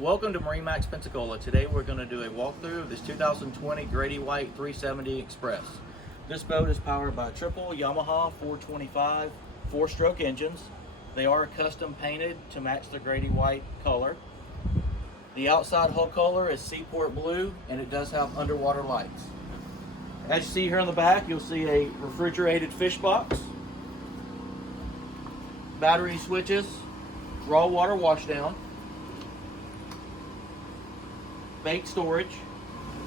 Welcome to MarineMax Pensacola. Today we're going to do a walkthrough of this 2020 Grady-White 370 Express. This boat is powered by triple Yamaha 425 four-stroke engines. They are custom painted to match the Grady-White color. The outside hull color is seaport blue, and it does have underwater lights. As you see here in the back, you'll see a refrigerated fish box, battery switches, raw water washdown, bait storage,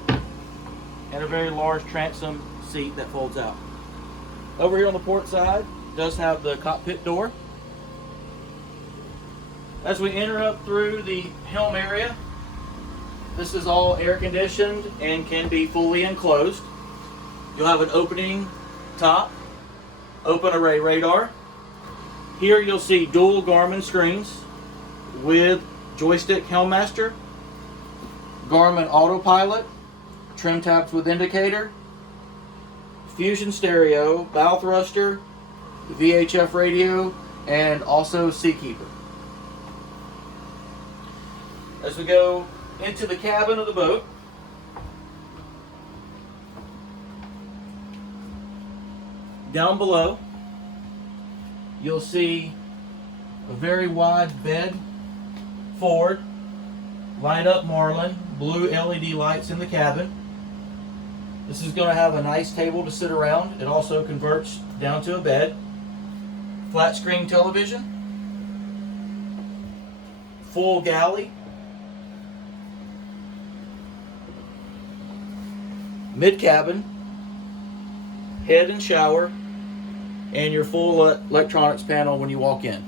and a very large transom seat that folds out. Over here on the port side does have the cockpit door. As we enter up through the helm area, this is all air conditioned and can be fully enclosed. You'll have an opening top, open array radar. Here you'll see dual Garmin screens with joystick helmmaster, Garmin autopilot, trim tabs with indicator, fusion stereo, bow thruster, VHF radio, and also Seakeeper. As we go into the cabin of the boat, down below you'll see a very wide bed forward, line up Marlin, blue LED lights in the cabin. This is going to have a nice table to sit around. It also converts down to a bed. Flat screen television, full galley, mid cabin, head and shower, and your full electronics panel when you walk in.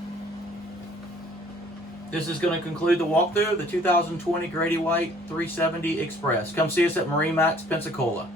This is going to conclude the walkthrough of the 2020 Grady-White 370 Express. Come see us at MarineMax Pensacola.